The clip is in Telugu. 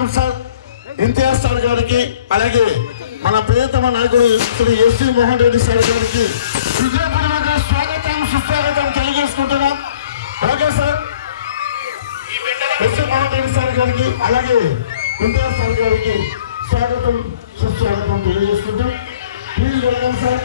వెల్కమ్ సార్ ఇంతియాజ్ సార్ గారికి, అలాగే మన ప్రియతమ నాయకుడు శ్రీ ఎస్సీ మోహన్ రెడ్డి సార్ గారికి హృదయపూర్వక స్వాగతం సుస్వాగతం తెలియజేసుకుంటున్నాం. Okay sir, SC Mohan Reddy sir గారికి అలాగే ఇంతియాజ్ సార్ గారికి స్వాగతం సుస్వాగతం తెలియజేసుకుంటాం. Please welcome sir.